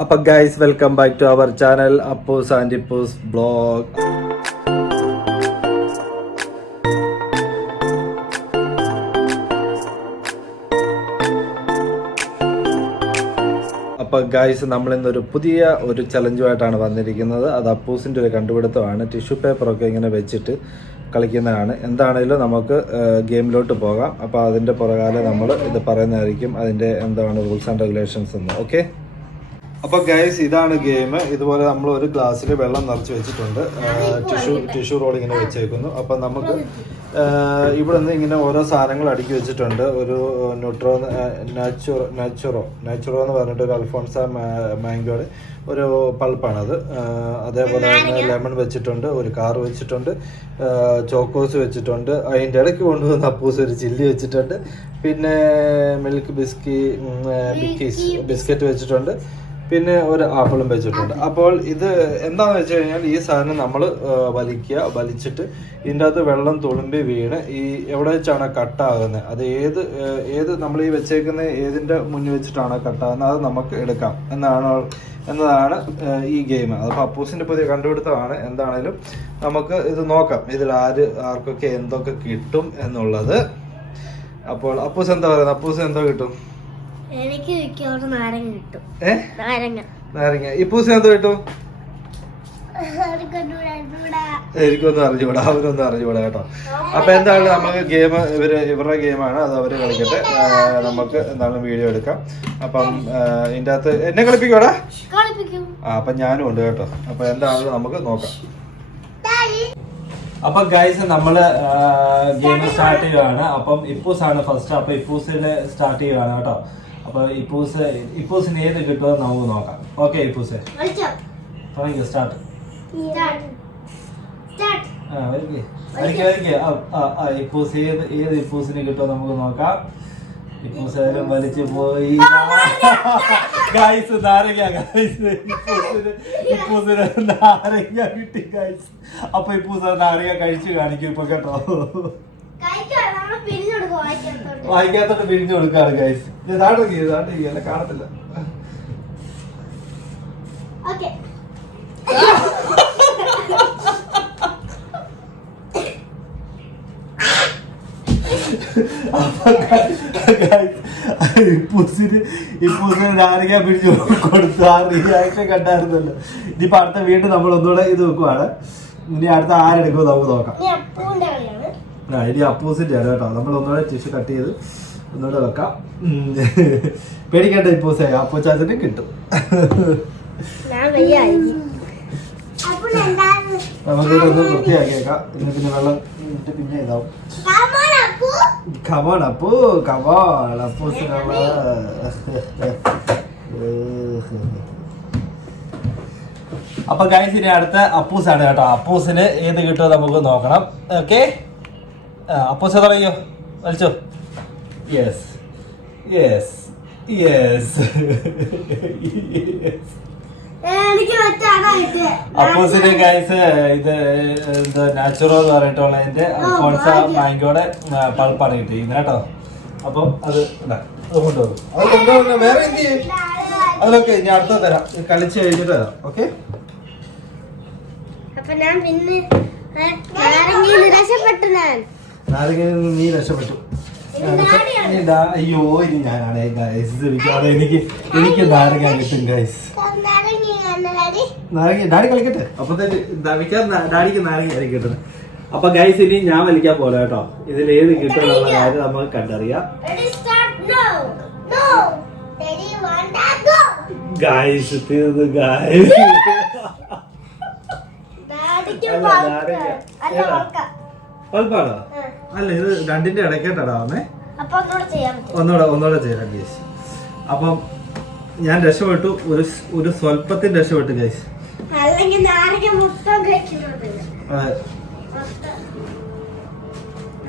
അപ്പോൾ guys welcome back to our channel Appoos and Ippoos blog. അപ്പോൾ guys നമ്മളിന്നൊരു പുതിയ ചലഞ്ചുമായിട്ടാണ് വന്നിരിക്കുന്നത്. അത് അപ്പൂസിൻ്റെ ഒരു കണ്ടുപിടുത്തമാണ്. ടിഷ്യൂ പേപ്പറൊക്കെ ഇങ്ങനെ വെച്ചിട്ട് കളിക്കുന്നതാണ്. എന്താണേലും നമുക്ക് ഗെയിമിലോട്ട് പോകാം. അപ്പോൾ അതിൻ്റെ പുറകാലെ നമ്മൾ ഇത് പറയുന്നതായിരിക്കും അതിൻ്റെ എന്താണ് റൂൾസ് ആൻഡ് റെഗുലേഷൻസ് എന്ന്. ഓക്കെ, അപ്പോൾ ഗൈസ് ഇതാണ് ഗെയിം. ഇതുപോലെ നമ്മൾ ഒരു ഗ്ലാസ്സിൽ വെള്ളം നിറച്ച് വെച്ചിട്ടുണ്ട്. ടിഷ്യൂ റോൾ ഇങ്ങനെ വെച്ചേക്കുന്നു. അപ്പം നമുക്ക് ഇവിടെ നിന്ന് ഇങ്ങനെ ഓരോ സാധനങ്ങൾ അടുക്കി വെച്ചിട്ടുണ്ട്. ഒരു നാച്ചുറോ എന്ന് പറഞ്ഞിട്ട് ഒരു അൽഫോൺസ മാംഗോയുടെ ഒരു പൾപ്പാണത്. അതേപോലെ തന്നെ ലെമൺ വെച്ചിട്ടുണ്ട്, ഒരു കാർ വെച്ചിട്ടുണ്ട്, ചോക്കോസ് വെച്ചിട്ടുണ്ട്. അതിൻ്റെ ഇടയ്ക്ക് കൊണ്ടുവന്ന അപ്പൂസ് ഒരു ചില്ലി വെച്ചിട്ടുണ്ട്. പിന്നെ മിൽക്ക് ബിസ്ക്കറ്റ് വെച്ചിട്ടുണ്ട്. പിന്നെ ഒരു ആപ്പിളും വെച്ചിട്ടുണ്ട്. അപ്പോൾ ഇത് എന്താണെന്ന് വെച്ച് കഴിഞ്ഞാൽ ഈ സാധനം നമ്മൾ വലിച്ചിട്ട് ഇതിൻ്റെ അകത്ത് വെള്ളം തുളുമ്പി വീണ് ഈ എവിടെ വെച്ചാണ് കട്ടാകുന്നത്, അത് ഏത് നമ്മൾ ഈ വെച്ചേക്കുന്ന ഏതിൻ്റെ മുന്നിൽ വെച്ചിട്ടാണ് കട്ടാകുന്നത് അത് നമുക്ക് എടുക്കാം എന്നതാണ് ഈ ഗെയിം. അപ്പോൾ അപ്പൂസിൻ്റെ പുതിയ കണ്ടുപിടുത്തമാണ്. എന്താണേലും നമുക്ക് ഇത് നോക്കാം, ഇതിൽ ആർക്കൊക്കെ എന്തൊക്കെ കിട്ടും എന്നുള്ളത്. അപ്പോൾ അപ്പൂസ് എന്താ പറയുന്നത്? അപ്പൂസ് എന്തോ കിട്ടും? എനിക്ക് നാരങ്ങ കിട്ടും. നാരങ്ങ. ഇപ്പൂസിന് എന്ത് കിട്ടും? എനിക്കൊന്നും അറിഞ്ഞുകൂടാ, അവരൊന്നും അറിഞ്ഞുകൂടാ കേട്ടോ. അപ്പൊ എന്താണ് നമുക്ക് ഗെയിം ഇവരുടെ ഗെയിമാണ്, അത് അവര് കളിക്കട്ടെ. നമുക്ക് എന്താണ് വീഡിയോ എടുക്കാം. അപ്പം ഇതിന്റെ അകത്ത് എന്നെ കളിപ്പിക്കൂടാ? അപ്പൊ ഞാനും ഉണ്ട് കേട്ടോ. അപ്പൊ എന്താണെന്ന് നമുക്ക് നോക്കാം. അപ്പൊ ഗൈസ് നമ്മള് ഗെയിം സ്റ്റാർട്ട് ചെയ്യുകയാണ്. അപ്പം ഇപ്പൂസാണ് ഫസ്റ്റ്. അപ്പൊ ഇപ്പൂസിന് സ്റ്റാർട്ട് ചെയ്യുകയാണ് കേട്ടോ. അപ്പൊ ഇപ്പൂസിന് ഏത് കിട്ടുമോ നമുക്ക് നോക്കാം. ഓക്കെ ഇപ്പൂസ് തുടങ്ങി, സ്റ്റാർട്ട്. ഇപ്പൂസ് ഏത് ഇപ്പൂസിന് കിട്ടുമോ നമുക്ക് നോക്കാം. ഇപ്പൂസ് വലിച്ചു പോയി. ഗൈസ് നാരങ്ങ. ഇപ്പൂസിന് നാരങ്ങ കിട്ടി ഗൈസ്. അപ്പൊ ഇപ്പൂസ് നാരങ്ങ കഴിച്ച് കാണിക്കും ഇപ്പൊ കേട്ടോ. വായിക്കാത്തോട്ട് പിരിഞ്ഞു കൊടുക്കാണ് ഗൈസ്. അല്ല കാണത്തില്ല. ഇപ്പൂസിന് നാരങ്ങ പിടിച്ചു കൊടുത്തു. ആ റിയാക്ഷൻ കണ്ടായിരുന്നല്ലോ. ഇനിയിപ്പോ അടുത്ത വീണ്ടും നമ്മൾ ഒന്നുകൂടെ ഇത് വെക്കുവാണ്. ഇനി അടുത്ത ആരെടുക്കുമോ നമുക്ക് നോക്കാം. ഇനി അപ്പൂസിന്റെ ആണ് കേട്ടോ. നമ്മൾ ഒന്നുകൂടെ ടിഷ്യൂ കട്ട് ചെയ്ത് ഒന്നുകൂടെ വെക്കാം. പേടിക്കേണ്ട ഇപ്പൂസേ, അപ്പൂച്ചാച്ചനെ കിട്ടും. നമുക്കിതൊന്ന് വൃത്തിയാക്കിയേക്കാം. പിന്നെ വെള്ളം ഇട്ട് പിന്നെ ഇതാവും. Come on Appu, come on Appoos. അപ്പൊ ഗൈസ് ഇനി അടുത്ത അപ്പൂസാണ് കേട്ടോ. അപ്പൂസിന് ഏത് കിട്ടുമോ നമുക്ക് നോക്കണം. ഓക്കെ, അപ്പൂസ് തുടങ്ങിയോ? വലിച്ചോ. Yes yes yes. അപ്പൂസിന് ഗൈസ് ഇത് എന്താ നാച്ചുറോ എന്ന് പറഞ്ഞിട്ടുള്ളതിന്റെ അൽഫോൺസ മാംഗോയുടെ പൾപ്പാണ് കിട്ടിയിരിക്കുന്നത് കേട്ടോ. അപ്പം അത് കൊണ്ടുവന്നു. അത് കൊണ്ടുവന്ന വേറെ എന്ത് ചെയ്യും? അതൊക്കെ ഞാൻ അടുത്ത തരാം, കളിച്ച് കഴിഞ്ഞിട്ട് തരാം. ഓക്കെ, നാരങ്ങയിൽ നിന്ന് നീ രക്ഷപ്പെട്ടു. അയ്യോ ഇനി ഞാനാണ് ഗൈസ്. എനിക്ക് നാരങ്ങ കിട്ടും ഗൈസ്. നാരങ്ങ ഡാഡി കളിക്കട്ടെ. അപ്പത്തേക്ക് ഡാഡിക്ക് നാരങ്ങ ആയിരിക്കും കിട്ടുന്നത്. അപ്പൊ ഗൈസ് ഇനി ഞാൻ വലിക്കാൻ പോലെ കേട്ടോ. ഇതിൽ ഏത് കിട്ടുന്നുള്ള കാര്യം നമുക്ക് കണ്ടറിയാം. ഗൈസ് തീർന്നു ഗൈസ്. പൾപ്പാണോ? അല്ല, ഇത് രണ്ടിന്റെ ഇടയ്ക്കേട്ടാ വന്നേ. ഒന്നുകൂടെ ചെയ്യാം ഗൈസ്. അപ്പം ഞാൻ രക്ഷപ്പെട്ടു. ഒരു സ്വല്പത്തിൽ രക്ഷപ്പെട്ടു ഗൈസ്.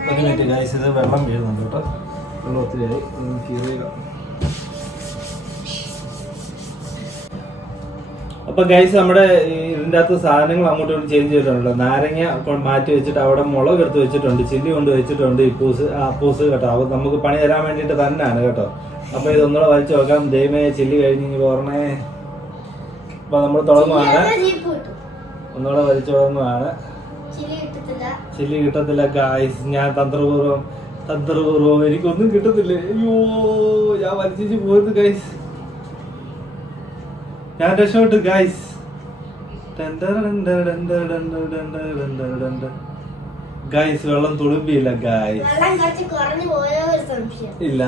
ഒരു മിനിറ്റ് ഗൈസ്, ഇത് വെള്ളം വീഴുന്നുണ്ട് കേട്ടോ. വെള്ളം ഒത്തിരിയായി. അപ്പൊ ഗൈസ് നമ്മുടെ ഇതിൻ്റെ അകത്ത് സാധനങ്ങൾ അങ്ങോട്ടും ഇങ്ങോട്ടും ചേഞ്ച് ചെയ്തിട്ടുണ്ടല്ലോ. നാരങ്ങ മാറ്റി വെച്ചിട്ട് അവിടെ മുളക് എടുത്ത് വെച്ചിട്ടുണ്ട്, ചില്ലി കൊണ്ട് വെച്ചിട്ടുണ്ട്. അപ്പൂസ് കേട്ടോ. അപ്പൊ നമുക്ക് പണി തരാൻ വേണ്ടിയിട്ട് തന്നെയാണ് കേട്ടോ. അപ്പൊ ഇതൊന്നുകൂടെ വലിച്ചു നോക്കാം. ദൈവമേ ചില്ലി കഴിഞ്ഞ് പോരണേ. അപ്പൊ നമ്മൾ തുടങ്ങുവാണ്. ജീപ്പ് കിട്ടും. ഒന്നുകൂടെ വലിച്ചു തുടങ്ങുവാണ്. ചില്ലി കിട്ടത്തില്ല ഗായ്സ്. ഞാൻ തന്ത്രപൂർവ്വം എനിക്കൊന്നും കിട്ടത്തില്ല. അയ്യോ ഞാൻ വലിച്ചു പോയത് ഗായ്സ്. ഞാൻ രക്ഷപ്പെട്ടു ഗായ്സ്. ഗായ്സ് വെള്ളം തുളുമ്പിയില്ല ഗായ്സ്. ഇല്ല.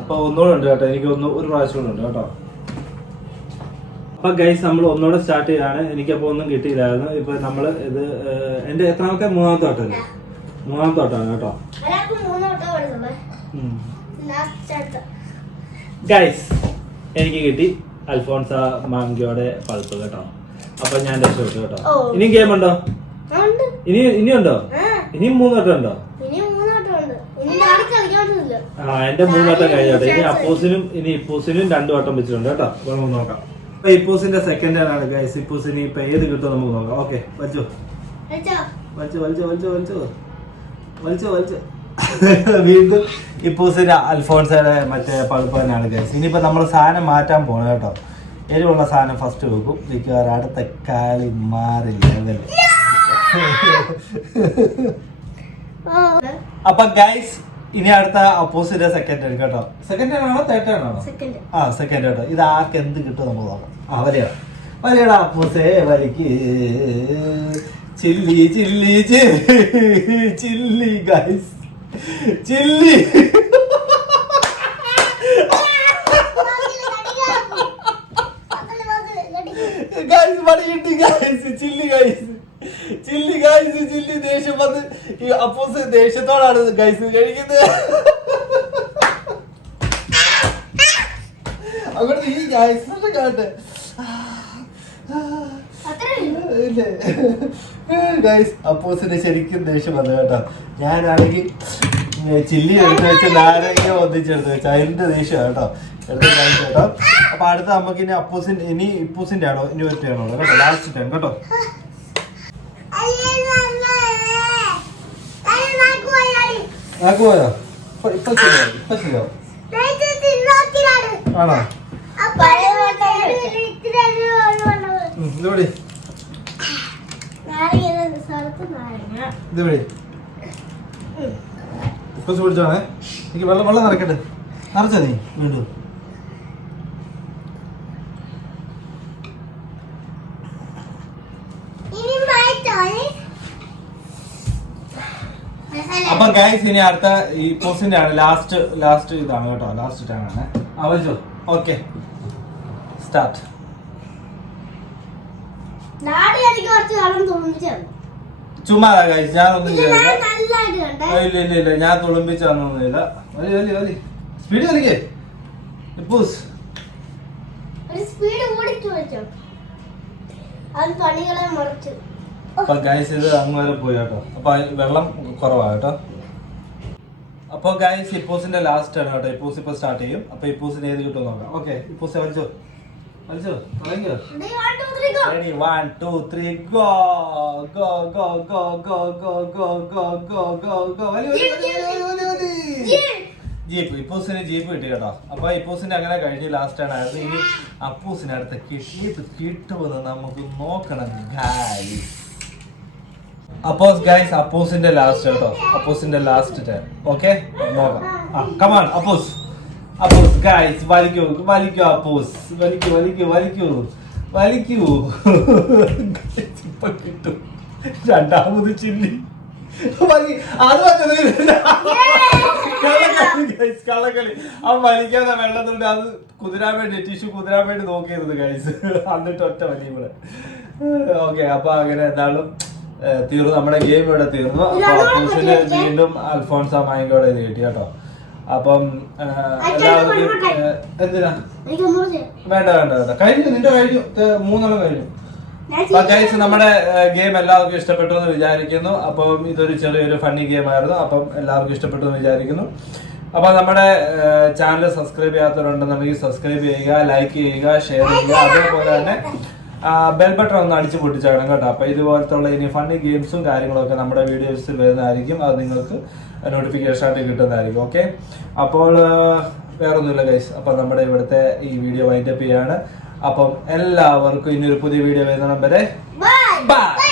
അപ്പൊ ഒന്നുകൂടെ ഉണ്ട് കേട്ടോ. എനിക്ക് ഒരു പ്രാവശ്യം കൂടെ ഉണ്ട് കേട്ടോ. അപ്പൊ ഗൈസ് നമ്മൾ ഒന്നുകൂടെ സ്റ്റാർട്ട് ചെയ്യാണ്. എനിക്കപ്പോ ഒന്നും കിട്ടിയില്ലായിരുന്നു. ഇപ്പൊ നമ്മള് ഇത് എന്റെ എത്രാമത്തെ മൂന്നാമത്തെ വട്ടല്ലേ? മൂന്നാമത്തെ വട്ടമാണ് കേട്ടോ ഗൈസ്. എനിക്ക് കിട്ടി അൽഫോൺസ മാങ്കിയോടെ പൾപ്പ് കേട്ടോ. അപ്പൊ ഞാൻ രക്ഷപ്പെട്ടു കേട്ടോ. ഇനിയും ഗെയിം ഉണ്ടോ? ഇനിയുണ്ടോ? ഇനിയും 3 വട്ടം ഉണ്ടോ? എന്റെ 3 വട്ടം കഴിഞ്ഞോട്ടെ. ഇനി ഇപ്പൂസിനും 2 വട്ടം വെച്ചിട്ടുണ്ട് കേട്ടോ. അപ്പൊ നമുക്ക് നോക്കാം. അപ്പൊ ഇപ്പൂസിന്റെ സെക്കൻഡ് ആണ് ഗൈസ്. ഇപ്പൂസിന് ഇപ്പൊ ഏത് കിട്ടും നമുക്ക് നോക്കാം. ഓക്കെ വലിച്ചോ. വീണ്ടും ഇപ്പൂസിന്റെ അൽഫോൺസയുടെ മറ്റേ പൾപ്പ് തന്നെയാണ് ഗൈസ്. ഇനിയിപ്പോ നമ്മൾ സാധനം മാറ്റാൻ പോണം കേട്ടോ. എരിവുള്ള സാധനം ഫസ്റ്റ് വെക്കും. മിക്കവാറും അടുത്ത കളി മാറില്ല. അപ്പൊ ഗൈസ് ഇനി അടുത്ത അപ്പോസിന്റെ സെക്കൻഡ് ആണ് കേട്ടോ. സെക്കൻഡ് ആണോ തേർഡ് ആണോ? സെക്കൻഡ് കേട്ടോ. ഇത് ആർക്ക് എന്ത് കിട്ടും നമുക്ക് നോക്കാം. വലിയടാ അപ്പോസേ വലിക്ക്. Chilli guys. ചില്ലി ഗൈസ് പണി കിട്ടി ഗൈസ്. ചില്ലി ദേഷ്യം വന്ന് ഈ അപ്പോസ് ദേഷ്യത്തോടാണ് ഗൈസ് കഴിക്കുന്നത്. അങ്ങോട്ട് ഈ ഗൈസ് കാട്ടെ ഗൈസ്. അപ്പോസിന് ശരിക്കും ദേഷ്യം വന്നു കേട്ടോ. ഞാനാണെങ്കിൽ ചില്ലി എടുത്ത് വെച്ച് നാരങ്ങ ഒന്നിച്ചെടുത്ത് വെച്ച് അതിന്റെ ദേഷ്യം കേട്ടോ. എടുത്ത് കഴിച്ചു കേട്ടോ. അപ്പൊ അടുത്ത നമുക്ക് ഇനി ഇപ്പൂസിന്റെ ആണോ ഇനി ഒറ്റയാണോ കേട്ടോ. ലാസ്റ്റ് ടൈം കേട്ടോ. പോയോ ഇപ്പൊ ചെയ്യോ ആണോ? ഇതുപടി ഇപ്പൊ പിടിച്ചോണേ. എനിക്ക് വെള്ളം നിറക്കട്ടെ. നിറച്ചാ നീ വീണ്ടും. അപ്പൊ ഗൈസ് ഇനി അടുത്ത ഈ പോസിന്റെ ആണ് ലാസ്റ്റ് ഇതാണ് കേട്ടോ. ലാസ്റ്റ് ടൈം ആണ്. അവച്ചോ. Okay start. ചുമ്മാതാ ഗൈസ്. ഞാനൊന്നും ഇല്ല. ഞാൻ തുളുമ്പിച്ച് തന്നൊന്നുമില്ല. വലി സ്പീഡ് വലിക്കേ. അപ്പൊ ഗൈസ് ഇത് അങ്ങ് വരെ പോയി കേട്ടോ. അപ്പൊ വെള്ളം കുറവാ കേട്ടോ. അപ്പൊ ഗൈസ് ഇപ്പൂസിന്റെ ലാസ്റ്റ് ആണ് കേട്ടോ. ഇപ്പൂസ് ഇപ്പൊ സ്റ്റാർട്ട് ചെയ്യും. അപ്പൊ ഇപ്പൂസിന് ഏത് കിട്ടും നോക്കാം. ഓക്കെ ഇപ്പൂസ് വലിച്ചോ. തുടങ്ങിയോ? Ready 1 2 3 go. ജീപ്പ്. ഇപ്പൂസിന് ജീപ്പ് കിട്ടി കേട്ടോ. അപ്പൊ ഇപ്പൂസിന്റെ അങ്ങനെ കഴിഞ്ഞ് ലാസ്റ്റ് ആണ് ആയത്. ഇനി അപ്പൂസിന് അടുത്ത കിട്ടുമെന്ന് നമുക്ക് നോക്കണം ഗൈസ്. അപ്പോ ഗൈസ് അപ്പൂസിന്റെ ലാസ്റ്റ് കേട്ടോ. അപ്പൂസിന്റെ ലാസ്റ്റ് ടൈം. ഓക്കെ നോക്കാം. കമാൺ അപ്പൂസ് ഗൈസ് വലിക്കൂ അപ്പൂസ്. വലിക്കൂ. ഇപ്പൊ കിട്ടും. രണ്ടാമത് ചില്ലി. അത് കള്ളക്കളി. അവൻ വലിക്കാതെ വെള്ളത്തിലുണ്ട്. അത് കുതിരാൻ വേണ്ടി ടിഷ്യൂ കുതിരാൻ വേണ്ടി നോക്കിയത് ഗൈസ്. എന്നിട്ട് ഒറ്റ വലിയ കൂടെ. ഓക്കെ അപ്പൊ അങ്ങനെ എന്തായാലും തീർന്നു. നമ്മുടെ ഗെയിം ഇവിടെ തീർന്നു. അപ്പൊ അപ്പൂസിന് വീണ്ടും അൽഫോൺസ മാങ്കിയോടെ ഇത് കിട്ടി കേട്ടോ. അപ്പം എല്ലാവർക്കും എന്തിനാ വേണ്ട കഴിഞ്ഞു. നിന്റെ കഴിഞ്ഞു. 3 കഴിഞ്ഞു. അപ്പൊ ഗൈസ് നമ്മുടെ ഗെയിം എല്ലാവർക്കും ഇഷ്ടപ്പെട്ടു എന്ന് വിചാരിക്കുന്നു. അപ്പം ഇതൊരു ചെറിയൊരു ഫണ്ണി ഗെയിം ആയിരുന്നു. അപ്പം എല്ലാവർക്കും ഇഷ്ടപ്പെട്ടു എന്ന് വിചാരിക്കുന്നു. അപ്പൊ നമ്മുടെ ചാനൽ സബ്സ്ക്രൈബ് ചെയ്യാത്തവരുണ്ടെന്നുണ്ടെങ്കിൽ സബ്സ്ക്രൈബ് ചെയ്യുക, ലൈക്ക് ചെയ്യുക, ഷെയർ ചെയ്യുക. അതേപോലെ തന്നെ ബെൽ ബട്ടൺ ഒന്ന് അടിച്ചു പൊട്ടിച്ചാണ് കേട്ടോ. അപ്പൊ ഇതുപോലത്തെ ഇനി ഫണ്ണി ഗെയിംസും കാര്യങ്ങളൊക്കെ നമ്മുടെ വീഡിയോസിൽ വരുന്നതായിരിക്കും. അത് നിങ്ങൾക്ക് നോട്ടിഫിക്കേഷൻ ആയിട്ട് കിട്ടുന്നതായിരിക്കും. ഓക്കെ അപ്പോൾ വേറൊന്നുമില്ല ഗൈസ്. അപ്പൊ നമ്മുടെ ഇവിടുത്തെ ഈ വീഡിയോ വൈൻഡപ്പ് ചെയ്യാണ്. അപ്പം എല്ലാവർക്കും ഇനി ഒരു പുതിയ വീഡിയോ വരുന്ന വരെ ബൈ ബൈ.